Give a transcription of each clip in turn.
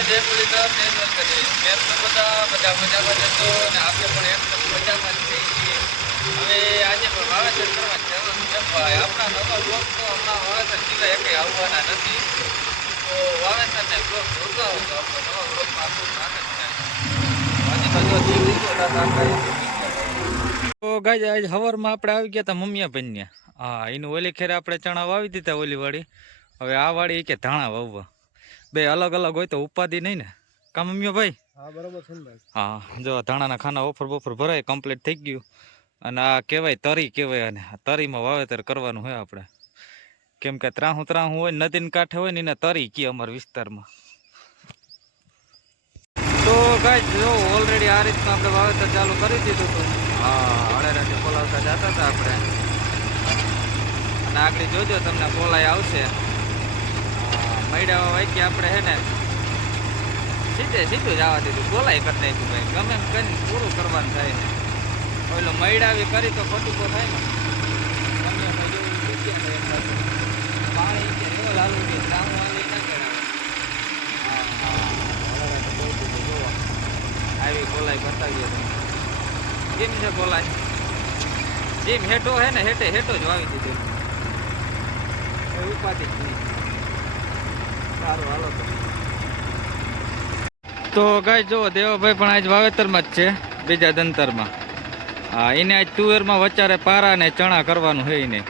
જય મુરલીધર જય દ્વારકાધીશ કેમ તો બધા બધા મજામાં જશો અને આપણે પણ એકદમ મજામાં જ હવે આજે પણ વાવેતર કરવા જવાનું છે? ભાઈ, આપણા નવા બ્લોક તો હમણાં વાવેતર સિવાય કંઈ આવવાના નથી. તો વાવેતરને બ્લોક જોતા હોય તો આપણો નવા બ્લોકમાં આપણું સ્વાગત છે આજે તો જો તો ગાય આજ હવારમાં આપણે આવી ગયા હતા મમ્મીયા બન્યા. હા, એનું ઓલી ખેરે આપણે ચણા વાવી દીધા ઓલી વાળી. હવે આ વાળી કે ધાણા વાવવા. બે અલગ અલગ હોય તો ઉપાધિ નહીં ને? કા અમ્યો ભાઈ? હા બરોબર છે ભાઈ. હા જો ધાણાના ખાના ઓફર બોફર ભરાય કમ્પ્લીટ થઈ ગયું. અને આ કહેવાય તરી કહેવાય અને તરીમાં વાવેતર કરવાનું હોય આપણે. કેમ કે ત્રાહું ત્રાહું હોય નદીને કાંઠે હોય ને એને તરી કી અમારા વિસ્તારમાં. તો ભાઈ જો ઓલરેડી આ રીતના આપણે વાવેતર ચાલુ કરી દીધું હતું. હા હળેરાથી બોલાવતા જતા હતા આપણે. અને આગળ જોજો તમને બોલાય આવશે. મૈડા કે આપણે હે ને સીધે સીધું જ આવવા દીધું. બોલાય કરી નાખ્યું ભાઈ. ગમે એમ કરીને પૂરું કરવાનું થાય ને. ઓલો મૈડાવી કરી તો ખોટું તો થાય ને. ગમે. પાણી કે રેવો લાલુ કે રામું વાલી ના જુઓ. આવી બોલાય બતાવીએ છે બોલાય જેમ હેઠો હે ને, હેઠે હેઠો જ વાવી દીધો. ઉપાધિ જ નહીં. તો ગાય જો દેવાભાઈ પણ આજ વાવેતરમાં જ છે, બીજા દંતરમાં. હા, એને આજ તુવેરમાં વચારે પારા ને ચણા કરવાનું હોય ને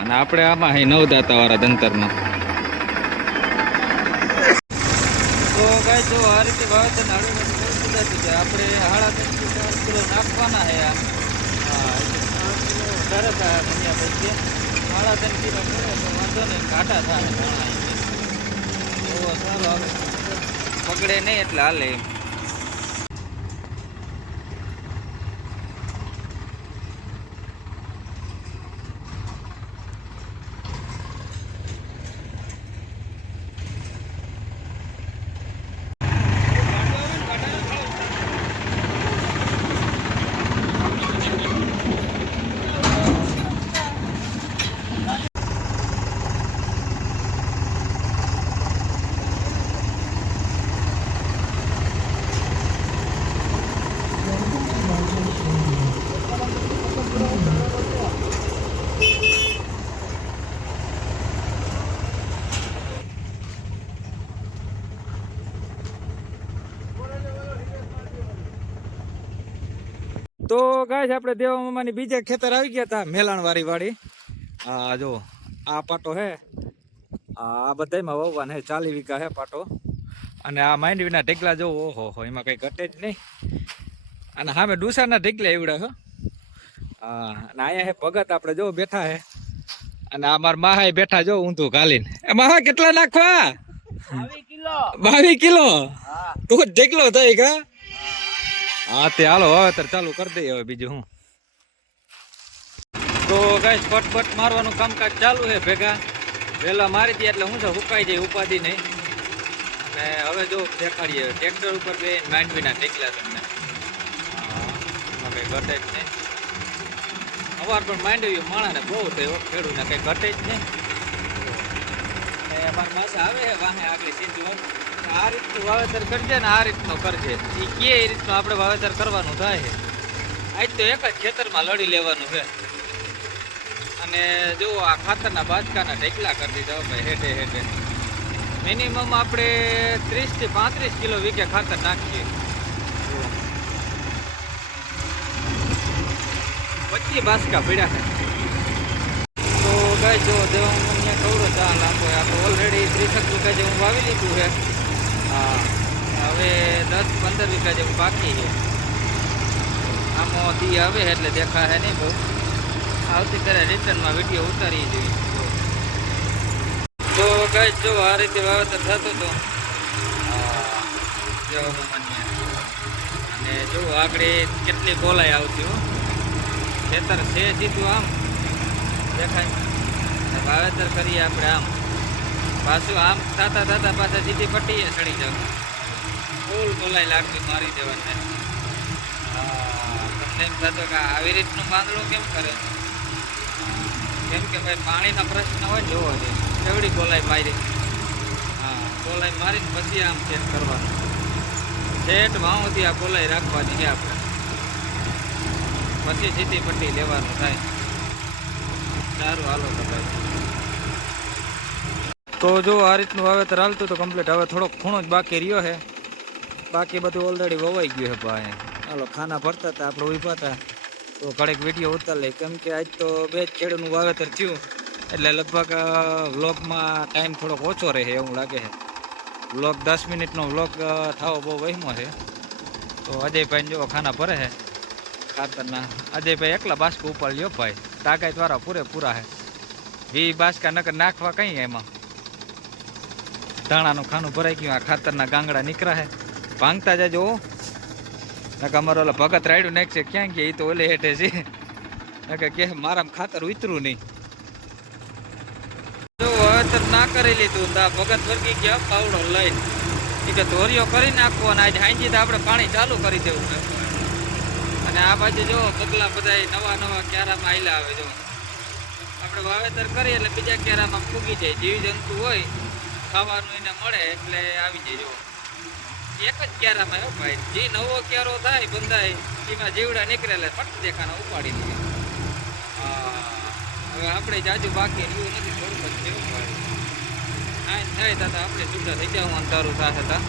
અને આપણે આમાં હે નવદાતા વાળા દંતરમાં. તો ગાય જો આ રીતે વાવેતર આપણે હાડા ત્રણ કિલો નાખવાના હે આ. હા એટલે ત્રણ કિલો વાંધો નહીં, ઘાટા થાય સારું પકડે નહીં એટલે હાલે એમ. તો ગાય આપણે દેવા મામાની બીજા ખેતર આવી ગયા હતા મેલાણ વાળી આ જો આ પાટો હે. આ બધામાં વાવવાના હે ચાલી વીઘા હે પાટો. અને આ માંડવીના ઢેકલા જો ઓહો હો એમાં કંઈ ઘટે જ નહીં. અને સામે ડુસાના ઢેકલા એવડા હો. હા અને અહીંયા હે ભગત આપણે જો બેઠા હે. અને આ મારા માહા બેઠા જો ઊંધું ઘાલીને. એ માહા કેટલા નાખવા? બાવીસ કિલો. તો ઢેકલો થઈ કા હા, તે હાલો વાવેતર ચાલુ કરી દઈએ, હવે બીજું હું. તો ગાઈશ ફટફટ મારવાનું કામકાજ ચાલુ છે ભેગા. વહેલા મારી દઈએ એટલે હું છે, હુકાઈ જાય ઉપાધિ નહીં. અને હવે જો દેખાડીએ ટ્રેક્ટર ઉપર બે માંડવીના ટેકલા તમને કંઈ ઘટે જ નહીં. અવાર પણ માંડવી માણાને બહુ થયો ખેડૂતને કંઈ ઘટે જ નહીં. અમારી પાસે આવે વાહે આગળ સીધું આ રીતનું વાવેતર કરજે ને આ રીતનું કરજે. એ કે એ રીતનું આપણે વાવેતર કરવાનું થાય. આજ તો એક જ ખેતરમાં લડી લેવાનું છે. અને જો આ ખાતરના બાજકાના ઢેકલા કરી દીધા હો ભાઈ હેઠે હેઠે. મિનિમમ આપણે ત્રીસથી પાંત્રીસ કિલો વીકે ખાતર નાખીએ. પચીસ બાસકા પડ્યા છે. તો ગાય જો દેવા અહીંયા કવડો ચા લાંબો આ તો ઓલરેડી ત્રીસેક વીઘા જેવું વાવી લીધું છે. હા, હવે દસ પંદર વીઘા જેવું બાકી છે. આમાં દી આવે એટલે દેખાશે નહીં બહુ. આવતીકાલે રિટર્નમાં વીડિયો ઉતારી જોઈએ તો કઈ જો આ રીતે વાવેતર થતું હતું મામાને. અને જો આગળ કેટલી ગોલાઈ આવતી હો. ખેતર છે જીતું આમ, દેખાય. વાવેતર કરીએ આપણે આમ. પાછું આમ થતા થતા પાછા સીધી પટ્ટીએ ચડી જાવ ફૂલ બોલાઈ લાગતી મારી દેવાને. તમને એમ થતો કે આવી રીતનું બાંધડું કેમ કરે? કેમ કે ભાઈ, પાણીનો પ્રશ્ન હોય જોવો જોઈએ. કેવડી બોલાઈ મારી. હા કોલાઈ મારીને પછી આમ ચેક કરવાનું. સેટ વાંથી આ બોલાઈ રાખવાની છે આપણે. પછી સીધી પટ્ટી લેવાનું થાય. સારું, હાલો ભાઈ. તો જો આ રીતનું વાવેતર હાલતું તો કમ્પ્લીટ હવે થોડોક ખૂણો જ બાકી રહ્યો છે. બાકી બધું ઓલરેડી વવાઈ ગયું છે ભાઈ. હાલો, ખાના ભરતા હતા, આપણે ઊભા હતા. તો ઘડીક વીડિયો ઉતાર લઈ કેમ કે આજ તો બે જ ખેડૂતનું વાવેતર થયું. એટલે લગભગ વ્લોગમાં ટાઈમ થોડોક ઓછો રહે એવું લાગે છે. વ્લોગ દસ મિનિટનો વ્લોગ થવો બહુ વહેમો છે. તો અજયભાઈ જો ખાના ભરે છે. ખાતરના. અજયભાઈ એકલા બાસ્કો ઉપર લ્યો ભાઈ. તાકાત વાળા પૂરેપૂરા છે. વી બાસ્કા નકર નાખવા કઈ એમાં? ધાણાનું ખાનું ભરાઈ ગયું, આ ખાતરના ગાંગડા નીકળ્યા છે ભાંગતા જાજો. હો. નકર અમારો ઓલા ભગત રાયડું નાખશે. ક્યાં ગયા? એ તો ઓલે હેઠે છે. નકર કે મારામાં ખાતર ઉતરું નહીં. જો વાવેતર ના કરી લીધું તો ભગત વર્ગી ગયા, પાવડો લઈને. એ કે ધોરીઓ કરી નાખવો અને આજે હાંજી આપણે પાણી ચાલુ કરી દેવું છે. અને આ બાજુ જો પગલા બધા નવા નવા ક્યારામાં આવેલા આવે જો. આપણે વાવેતર કરીએ એટલે બીજા ક્યારામાં ફૂગી જાય. જીવ જંતુ હોય ખાવાનું એને મળે એટલે આવી જજો એક જ ક્યારામાં એવું ભાઈ. જે નવો ક્યારો થાય બંધાય, એમાં જીવડા નીકળેલા ફટ દેખાના ઉપાડી દે. હવે આપણે જાજુ બાકી એવું નથી થોડું જ એવું ભાઈ. હા થાય દાદા આપણે છૂટા થઈ જાવ અંધારું થશે તા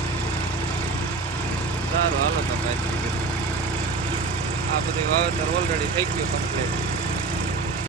સારું, હાલો તો ભાઈ. આ બધું વાવેતર ઓલરેડી થઈ ગયું કમ્પ્લીટ